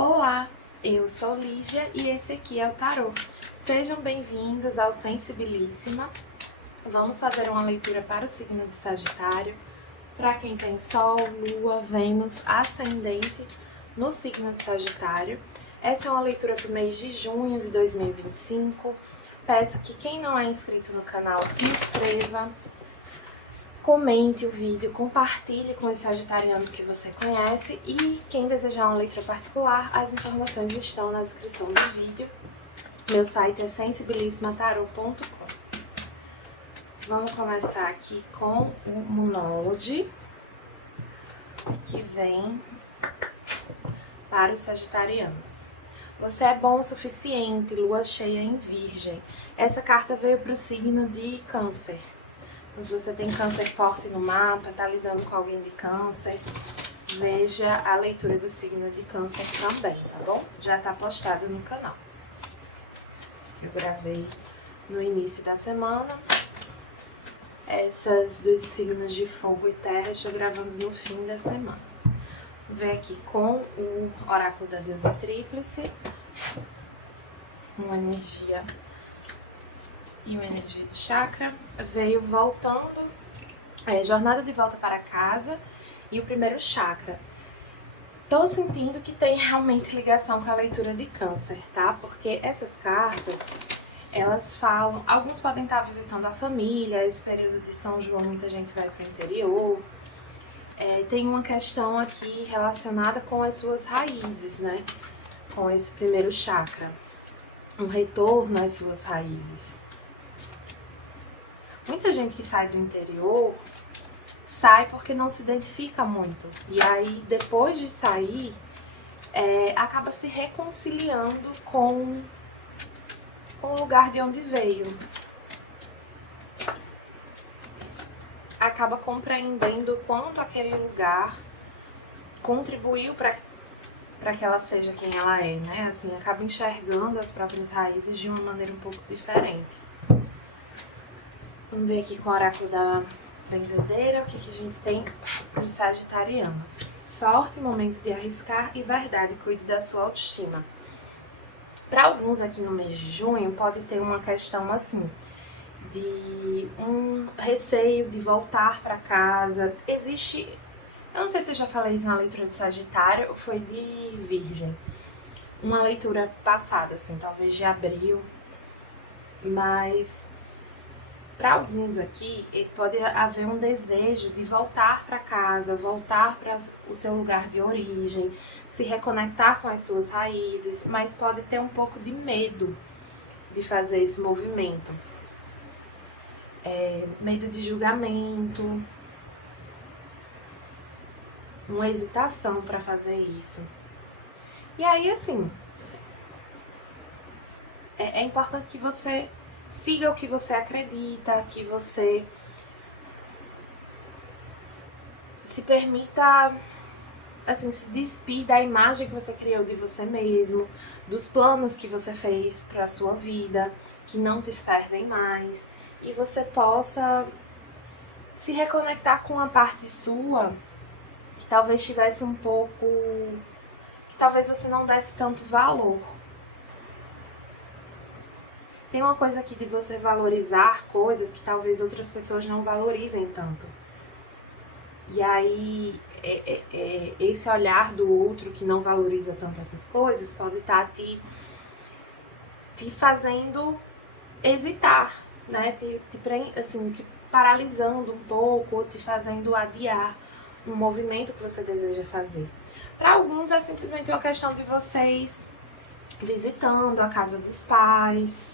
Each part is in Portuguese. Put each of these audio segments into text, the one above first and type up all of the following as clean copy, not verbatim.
Olá, eu sou Lígia e esse aqui é o Tarô. Sejam bem-vindos ao Sensibilíssima. Vamos fazer uma leitura para o signo de Sagitário, para quem tem Sol, Lua, Vênus, Ascendente no signo de Sagitário. Essa é uma leitura para o mês de junho de 2025. Peço que quem não é inscrito no canal se inscreva, comente o vídeo, compartilhe com os sagitarianos que você conhece e quem desejar uma leitura particular, as informações estão na descrição do vídeo. Meu site é sensibilissimatarot.com. Vamos começar aqui com o monólogo que vem para os sagitarianos. Você é bom o suficiente, lua cheia em Virgem. Essa carta veio para o signo de Câncer. Se você tem câncer forte no mapa, tá lidando com alguém de câncer, veja a leitura do signo de câncer também, tá bom? Já tá postado no canal. Eu gravei no início da semana. Essas dos signos de fogo e terra, estou gravando no fim da semana. Vou ver aqui com o oráculo da deusa tríplice. Uma energia e uma energia de chakra. Veio voltando, jornada de volta para casa e o primeiro chakra. Tô sentindo que tem realmente ligação com a leitura de câncer, tá? Porque essas cartas, elas falam, alguns podem estar visitando a família, esse período de São João muita gente vai para o interior. Tem uma questão aqui relacionada com as suas raízes, né? Com esse primeiro chakra. Um retorno às suas raízes. Muita gente que sai do interior, sai porque não se identifica muito. E aí, depois de sair, acaba se reconciliando com o lugar de onde veio. Acaba compreendendo o quanto aquele lugar contribuiu para que ela seja quem ela é, né? Assim, acaba enxergando as próprias raízes de uma maneira um pouco diferente. Vamos ver aqui com o oráculo da benzedeira o que a gente tem nos sagitarianos. Sorte, momento de arriscar e verdade, cuide da sua autoestima. Para alguns aqui no mês de junho pode ter uma questão assim, de um receio de voltar para casa. Existe, eu não sei se eu já falei isso na leitura de Sagitário ou foi de Virgem. Uma leitura passada, assim, talvez de abril, mas para alguns aqui, pode haver um desejo de voltar para casa, voltar para o seu lugar de origem, se reconectar com as suas raízes, mas pode ter um pouco de medo de fazer esse movimento. Medo de julgamento, uma hesitação para fazer isso. E aí, assim, é importante que você siga o que você acredita, que você se permita, assim, se despir da imagem que você criou de você mesmo, dos planos que você fez para a sua vida, que não te servem mais, e você possa se reconectar com uma parte sua que talvez tivesse um pouco, que talvez você não desse tanto valor. Tem uma coisa aqui de você valorizar coisas que talvez outras pessoas não valorizem tanto. E aí, esse olhar do outro que não valoriza tanto essas coisas pode estar te fazendo hesitar, né? Te paralisando um pouco, ou te fazendo adiar um movimento que você deseja fazer. Para alguns é simplesmente uma questão de vocês visitando a casa dos pais.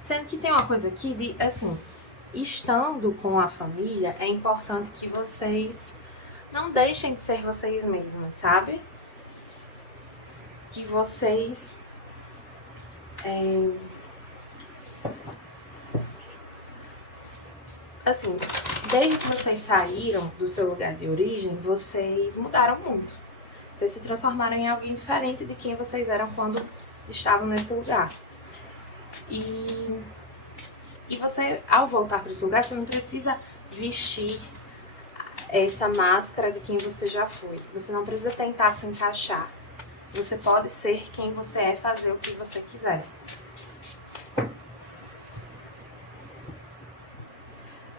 Sendo que tem uma coisa aqui de, assim, estando com a família, é importante que vocês não deixem de ser vocês mesmos, sabe? Que vocês assim, desde que vocês saíram do seu lugar de origem, vocês mudaram muito. Vocês se transformaram em alguém diferente de quem vocês eram quando estavam nesse lugar. E você, ao voltar para esse lugar, você não precisa vestir essa máscara de quem você já foi. Você não precisa tentar se encaixar. Você pode ser quem você é, fazer o que você quiser.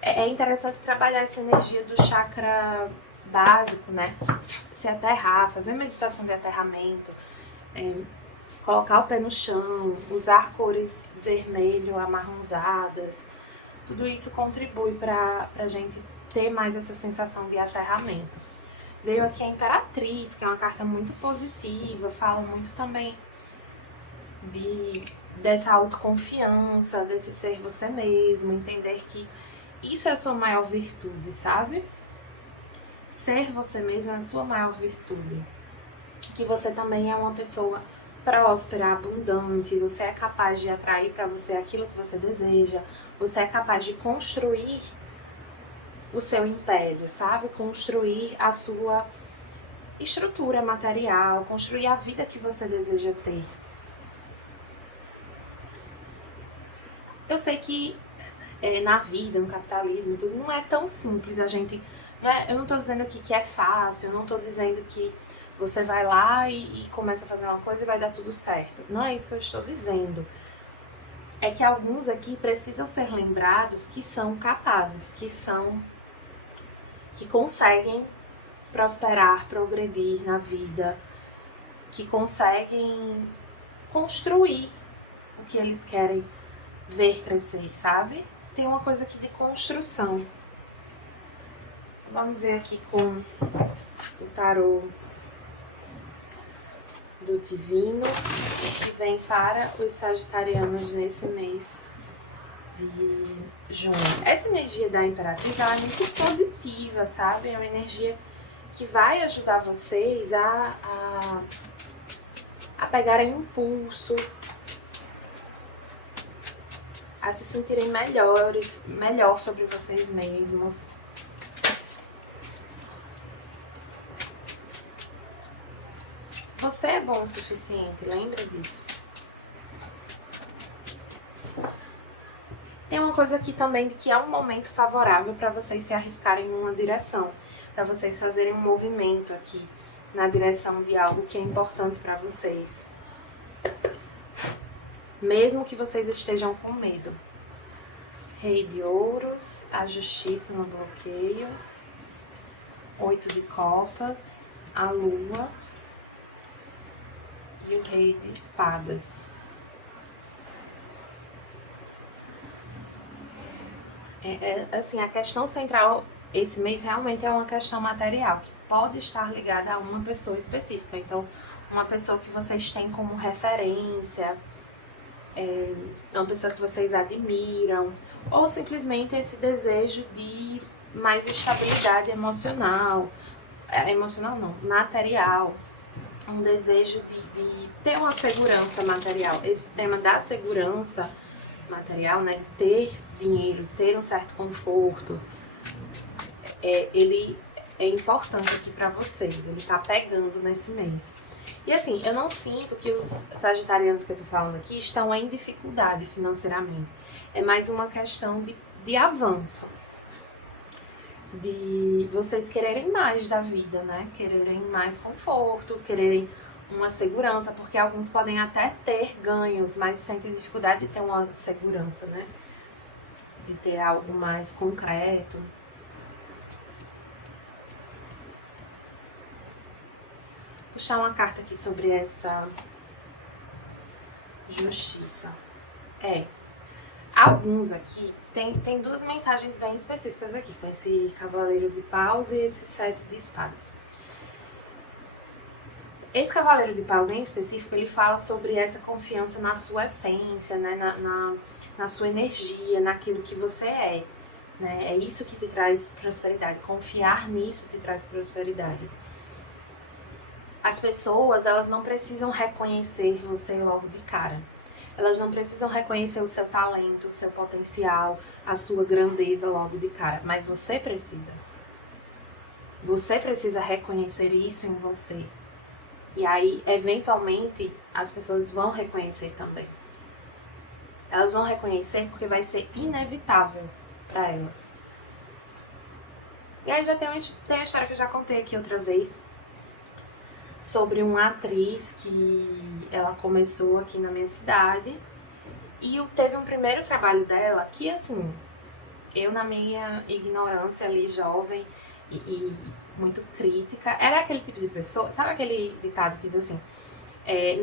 É interessante trabalhar essa energia do chakra básico, né? Se aterrar, fazer meditação de aterramento, colocar o pé no chão, usar cores vermelho, amarronzadas. Tudo isso contribui para a gente ter mais essa sensação de aterramento. Veio aqui a Imperatriz, que é uma carta muito positiva, fala muito também dessa autoconfiança, desse ser você mesmo, entender que isso é a sua maior virtude, sabe? Ser você mesmo é a sua maior virtude. Que você também é uma pessoa próspera, abundante, você é capaz de atrair para você aquilo que você deseja, você é capaz de construir o seu império, sabe? Construir a sua estrutura material, construir a vida que você deseja ter. Eu sei que na vida, no capitalismo, tudo não é tão simples. A gente, eu não tô dizendo aqui que é fácil, eu não tô dizendo que você vai lá e começa a fazer uma coisa e vai dar tudo certo. Não é isso que eu estou dizendo. É que alguns aqui precisam ser lembrados que são capazes, que conseguem prosperar, progredir na vida, que conseguem construir o que eles querem ver crescer, sabe? Tem uma coisa aqui de construção. Vamos ver aqui com o tarô do Divino, que vem para os sagitarianos nesse mês de junho. Essa energia da Imperatriz, ela é muito positiva, sabe? É uma energia que vai ajudar vocês a pegarem impulso, a se sentirem melhor sobre vocês mesmos. Você é bom o suficiente, lembra disso. Tem uma coisa aqui também de que é um momento favorável para vocês se arriscarem em uma direção, para vocês fazerem um movimento aqui na direção de algo que é importante para vocês. Mesmo que vocês estejam com medo. Rei de ouros, a justiça no bloqueio, 8 de copas, a lua e o rei de espadas. Assim, a questão central esse mês realmente é uma questão material, que pode estar ligada a uma pessoa específica. Então, uma pessoa que vocês têm como referência, uma pessoa que vocês admiram, ou simplesmente esse desejo de mais estabilidade emocional, material, um desejo de ter uma segurança material. Esse tema da segurança material, né, ter dinheiro, ter um certo conforto, ele é importante aqui para vocês, ele tá pegando nesse mês. E assim, eu não sinto que os sagitarianos que eu tô falando aqui estão em dificuldade financeiramente. É mais uma questão de avanço. De vocês quererem mais da vida, né? Quererem mais conforto, quererem uma segurança, porque alguns podem até ter ganhos, mas sentem dificuldade de ter uma segurança, né? De ter algo mais concreto. Vou puxar uma carta aqui sobre essa justiça. Alguns aqui, tem duas mensagens bem específicas aqui, com esse cavaleiro de paus e esse 7 de espadas. Esse cavaleiro de paus em específico, ele fala sobre essa confiança na sua essência, né? na sua energia, naquilo que você é. Né? É isso que te traz prosperidade. Confiar nisso te traz prosperidade. As pessoas, elas não precisam reconhecer você logo de cara. Elas não precisam reconhecer o seu talento, o seu potencial, a sua grandeza logo de cara. Mas você precisa. Você precisa reconhecer isso em você. E aí, eventualmente, as pessoas vão reconhecer também. Elas vão reconhecer porque vai ser inevitável para elas. E aí já tem uma história que eu já contei aqui outra vez, sobre uma atriz que ela começou aqui na minha cidade. E teve um primeiro trabalho dela que, assim, eu na minha ignorância ali, jovem e muito crítica, era aquele tipo de pessoa, sabe aquele ditado que diz assim,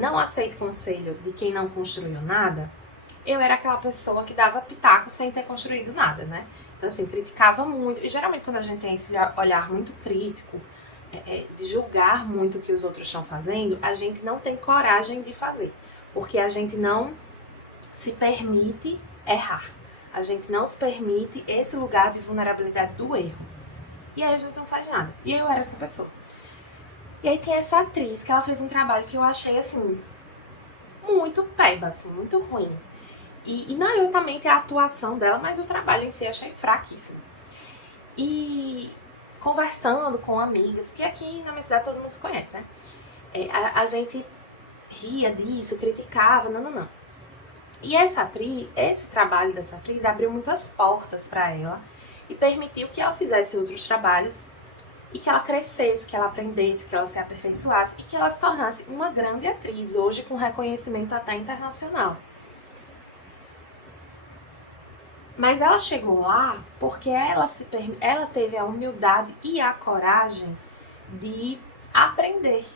não aceito conselho de quem não construiu nada? Eu era aquela pessoa que dava pitaco sem ter construído nada, né? Então, assim, criticava muito. E geralmente quando a gente tem esse olhar muito crítico, de julgar muito o que os outros estão fazendo, a gente não tem coragem de fazer. Porque a gente não se permite errar. A gente não se permite esse lugar de vulnerabilidade do erro. E aí a gente não faz nada. E eu era essa pessoa. E aí tem essa atriz que ela fez um trabalho que eu achei, assim, muito peba, assim, muito ruim. E não exatamente a atuação dela, mas o trabalho em si eu achei fraquíssimo. E conversando com amigas, porque aqui na minha cidade todo mundo se conhece, né? A gente ria disso, criticava, não. E essa atriz, esse trabalho dessa atriz abriu muitas portas para ela e permitiu que ela fizesse outros trabalhos e que ela crescesse, que ela aprendesse, que ela se aperfeiçoasse e que ela se tornasse uma grande atriz, hoje com reconhecimento até internacional. Mas ela chegou lá porque ela teve a humildade e a coragem de aprender,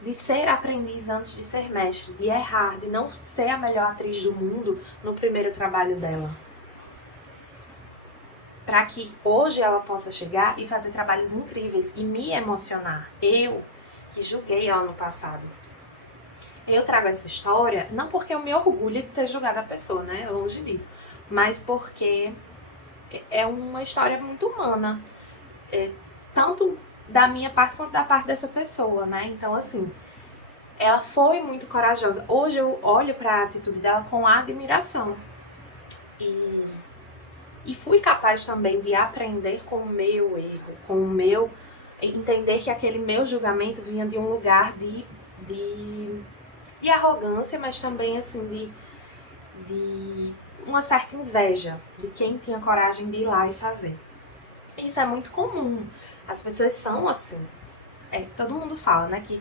de ser aprendiz antes de ser mestre, de errar, de não ser a melhor atriz do mundo no primeiro trabalho dela. Para que hoje ela possa chegar e fazer trabalhos incríveis e me emocionar. Eu, que julguei ela no passado. Eu trago essa história, não porque eu me orgulho de ter julgado a pessoa, né? Longe disso. Mas porque é uma história muito humana. Tanto da minha parte quanto da parte dessa pessoa, né? Então, assim, ela foi muito corajosa. Hoje eu olho para a atitude dela com admiração. E fui capaz também de aprender com o meu erro, com o meu... Entender que aquele meu julgamento vinha de um lugar de arrogância, mas também, assim, de uma certa inveja de quem tinha coragem de ir lá e fazer. Isso é muito comum. As pessoas são assim. Todo mundo fala, né, que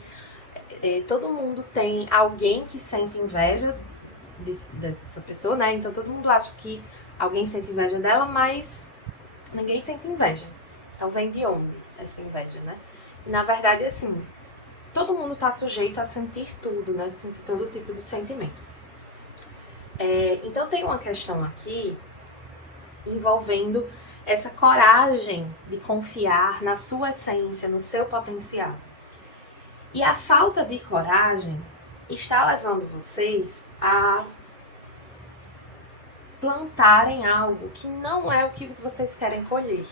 todo mundo tem alguém que sente inveja dessa pessoa, né? Então todo mundo acha que alguém sente inveja dela, mas ninguém sente inveja. Então vem de onde essa inveja, né? E na verdade, assim, todo mundo está sujeito a sentir tudo, né? Sentir todo tipo de sentimento. Então tem uma questão aqui envolvendo essa coragem de confiar na sua essência, no seu potencial. E a falta de coragem está levando vocês a plantarem algo que não é o que vocês querem colher.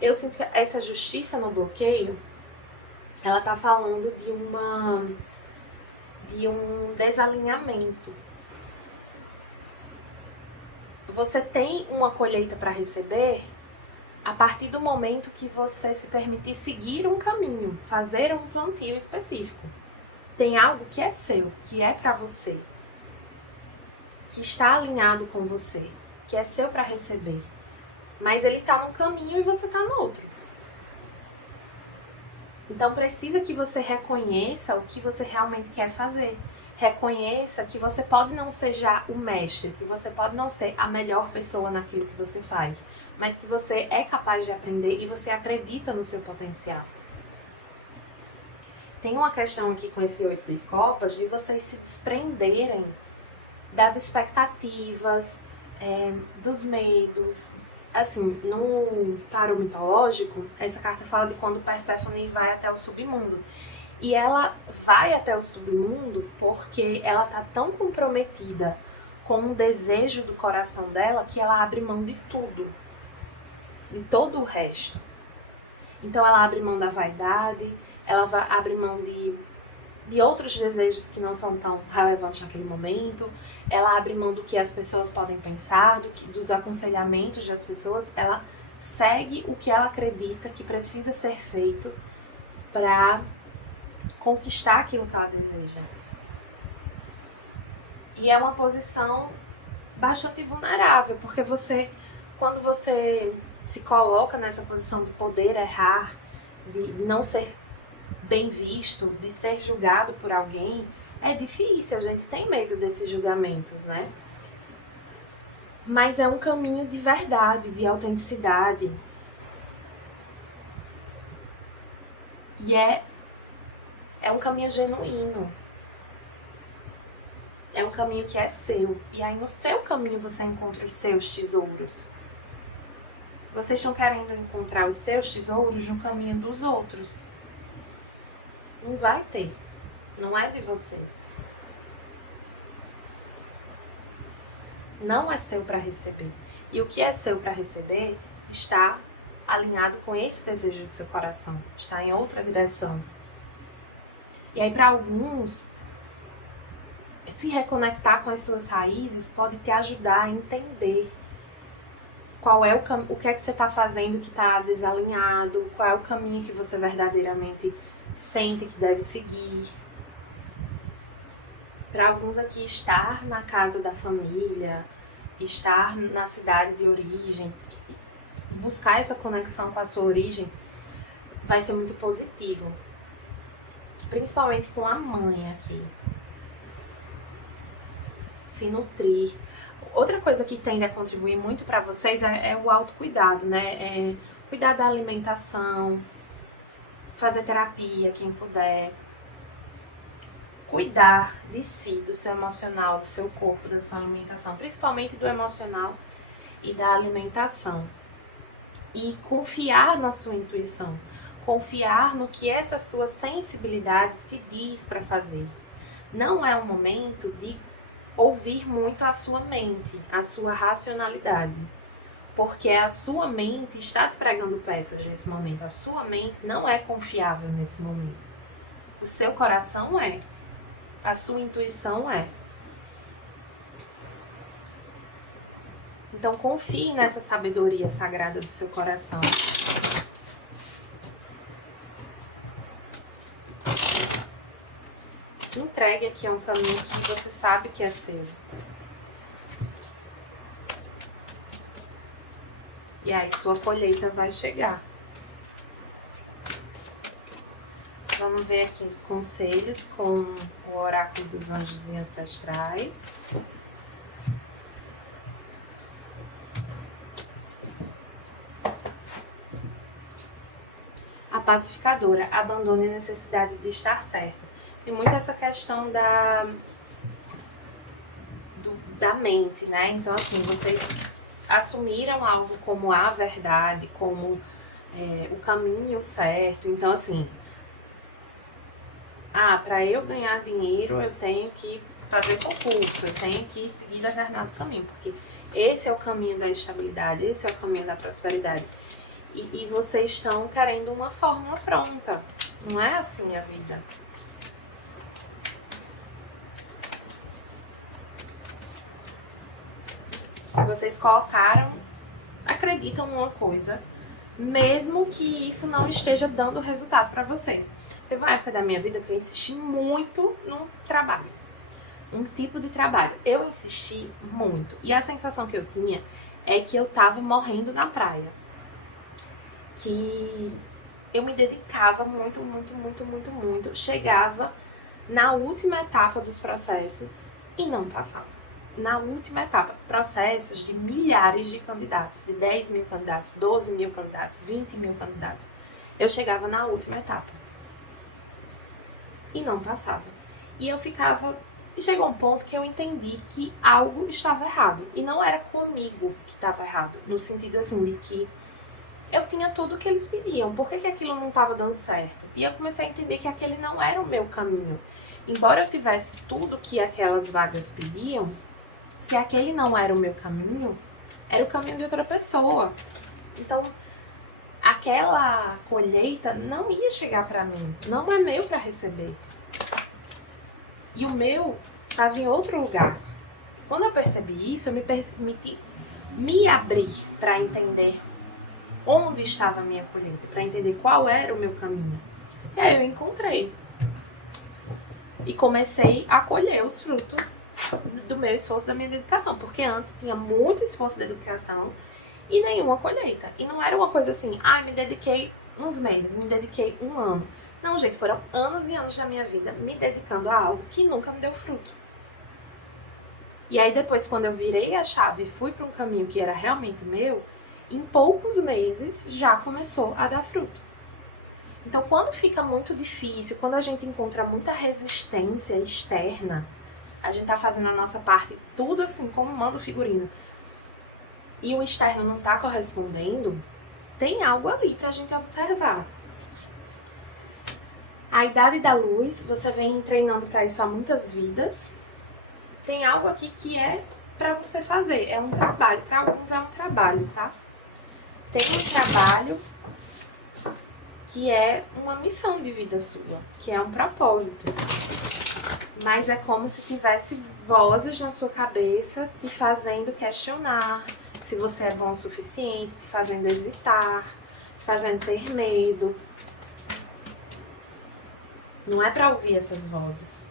Eu sinto que essa justiça no bloqueio, ela tá falando de um desalinhamento. Você tem uma colheita para receber a partir do momento que você se permitir seguir um caminho, fazer um plantio específico. Tem algo que é seu, que é para você, que está alinhado com você, que é seu para receber. Mas ele está num caminho e você está no outro. Então precisa que você reconheça o que você realmente quer fazer. Reconheça que você pode não ser já o mestre, que você pode não ser a melhor pessoa naquilo que você faz, mas que você é capaz de aprender e você acredita no seu potencial. Tem uma questão aqui com esse 8 de copas de vocês se desprenderem das expectativas, dos medos. Assim, no tarô mitológico, essa carta fala de quando Perséfone vai até o submundo. E ela vai até o submundo porque ela tá tão comprometida com um desejo do coração dela que ela abre mão de tudo, de todo o resto. Então ela abre mão da vaidade, ela abre mão de outros desejos que não são tão relevantes naquele momento, ela abre mão do que as pessoas podem pensar, dos aconselhamentos das pessoas, ela segue o que ela acredita que precisa ser feito para conquistar aquilo que ela deseja. E é uma posição bastante vulnerável, porque quando você se coloca nessa posição de poder errar, de não ser bem visto, de ser julgado por alguém, é difícil, a gente tem medo desses julgamentos, né? Mas é um caminho de verdade, de autenticidade. E é um caminho genuíno. É um caminho que é seu. E aí no seu caminho você encontra os seus tesouros. Vocês estão querendo encontrar os seus tesouros no caminho dos outros. Não vai ter. Não é de vocês. Não é seu para receber. E o que é seu para receber está alinhado com esse desejo do seu coração. Está em outra direção. E aí para alguns, se reconectar com as suas raízes pode te ajudar a entender qual é o que é que você está fazendo que está desalinhado, qual é o caminho que você verdadeiramente sente que deve seguir. Para alguns aqui, estar na casa da família, estar na cidade de origem, buscar essa conexão com a sua origem vai ser muito positivo. Principalmente com a mãe aqui. Se nutrir. Outra coisa que tende a contribuir muito para vocês é o autocuidado, né? É cuidar da alimentação, fazer terapia, quem puder. Cuidar de si, do seu emocional, do seu corpo, da sua alimentação, principalmente do emocional e da alimentação. E confiar na sua intuição, confiar no que essa sua sensibilidade te diz para fazer. Não é um momento de ouvir muito a sua mente, a sua racionalidade, porque a sua mente está te pregando peças nesse momento. A sua mente não é confiável nesse momento. O seu coração é. A sua intuição é. Então confie nessa sabedoria sagrada do seu coração. Se entregue aqui a um caminho que você sabe que é seu. E aí sua colheita vai chegar. Vamos ver aqui conselhos com o oráculo dos anjos e ancestrais. A pacificadora, abandone a necessidade de estar certo. Tem muito essa questão da mente, né? Então, assim, vocês assumiram algo como a verdade, como o caminho certo. Então, assim, para eu ganhar dinheiro, eu tenho que fazer concurso, eu tenho que seguir determinado caminho, porque esse é o caminho da estabilidade, esse é o caminho da prosperidade. E vocês estão querendo uma fórmula pronta. Não é assim a vida. Vocês acreditam numa coisa, mesmo que isso não esteja dando resultado para vocês. Teve uma época da minha vida que eu insisti muito num trabalho, um tipo de trabalho. Eu insisti muito e a sensação que eu tinha é que eu tava morrendo na praia. Que eu me dedicava muito, chegava na última etapa dos processos e não passava. Na última etapa, processos de milhares de candidatos, de 10 mil candidatos, 12 mil candidatos, 20 mil candidatos. Eu chegava na última etapa e não passava. E eu ficava... Chegou um ponto que eu entendi que algo estava errado. E não era comigo que estava errado, no sentido assim de que eu tinha tudo o que eles pediam. Por que aquilo não estava dando certo? E eu comecei a entender que aquele não era o meu caminho. Embora eu tivesse tudo que aquelas vagas pediam, se aquele não era o meu caminho, era o caminho de outra pessoa. Então, aquela colheita não ia chegar para mim. Não é meu para receber. E o meu estava em outro lugar. Quando eu percebi isso, eu me permiti me abrir para entender onde estava a minha colheita, para entender qual era o meu caminho. E aí eu encontrei. E comecei a colher os frutos do meu esforço, da minha dedicação. Porque antes tinha muito esforço de dedicação e nenhuma colheita. E não era uma coisa assim, me dediquei uns meses, me dediquei um ano. Não, gente, foram anos e anos da minha vida me dedicando a algo que nunca me deu fruto. E aí depois, quando eu virei a chave e fui para um caminho que era realmente meu, em poucos meses já começou a dar fruto. Então, quando fica muito difícil, quando a gente encontra muita resistência externa, a gente tá fazendo a nossa parte tudo assim, como manda o figurino, e o externo não tá correspondendo, tem algo ali pra gente observar. A idade da luz, você vem treinando para isso há muitas vidas. Tem algo aqui que é pra você fazer, é um trabalho. Para alguns é um trabalho, tá? Tem um trabalho que é uma missão de vida sua, que é um propósito. Mas é como se tivesse vozes na sua cabeça te fazendo questionar se você é bom o suficiente, te fazendo hesitar, te fazendo ter medo. Não é pra ouvir essas vozes,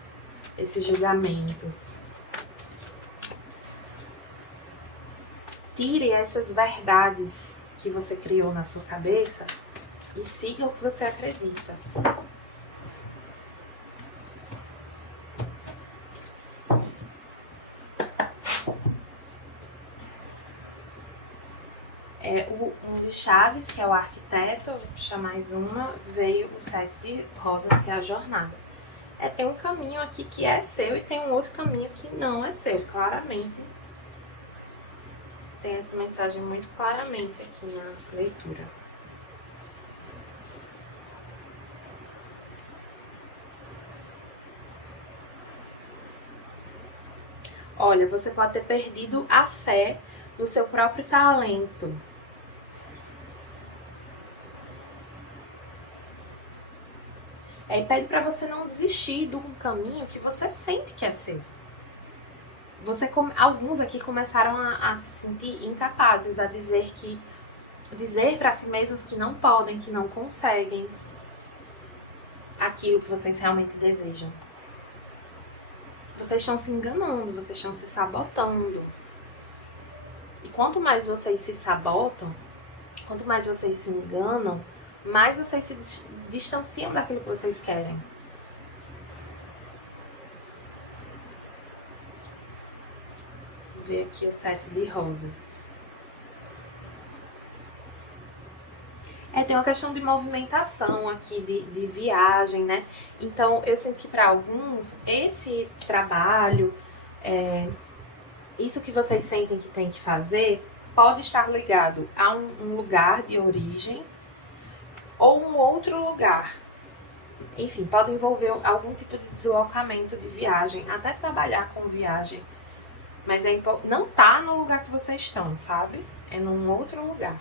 esses julgamentos. Tire essas verdades que você criou na sua cabeça e siga o que você acredita. Um de chaves, que é o arquiteto, vou puxar mais uma, veio o 7 de rosas, que é a jornada. Tem um caminho aqui que é seu e tem um outro caminho que não é seu, claramente. Tem essa mensagem muito claramente aqui na leitura. Olha, você pode ter perdido a fé no seu próprio talento. E pede para você não desistir de um caminho que você sente que é seu. Alguns aqui começaram a se sentir incapazes, a dizer para si mesmos que não podem, que não conseguem aquilo que vocês realmente desejam. Vocês estão se enganando, vocês estão se sabotando. E quanto mais vocês se sabotam, quanto mais vocês se enganam, mais vocês se distanciam daquilo que vocês querem. Vou ver aqui o 7 de rosas. Tem uma questão de movimentação aqui, de viagem, né? Então, eu sinto que para alguns, esse trabalho, isso que vocês sentem que tem que fazer, pode estar ligado a um lugar de origem ou um outro lugar. Enfim, pode envolver algum tipo de deslocamento de viagem, até trabalhar com viagem. Mas não tá no lugar que vocês estão, sabe? É num outro lugar.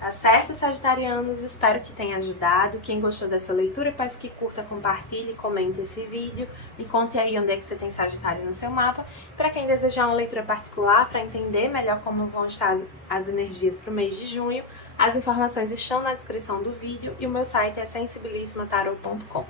Tá certo, sagitarianos? Espero que tenha ajudado. Quem gostou dessa leitura, peço que curta, compartilhe e comente esse vídeo. Me conte aí onde é que você tem Sagitário no seu mapa. Para quem desejar uma leitura particular, para entender melhor como vão estar as energias para o mês de junho, as informações estão na descrição do vídeo e o meu site é sensibilismatarot.com.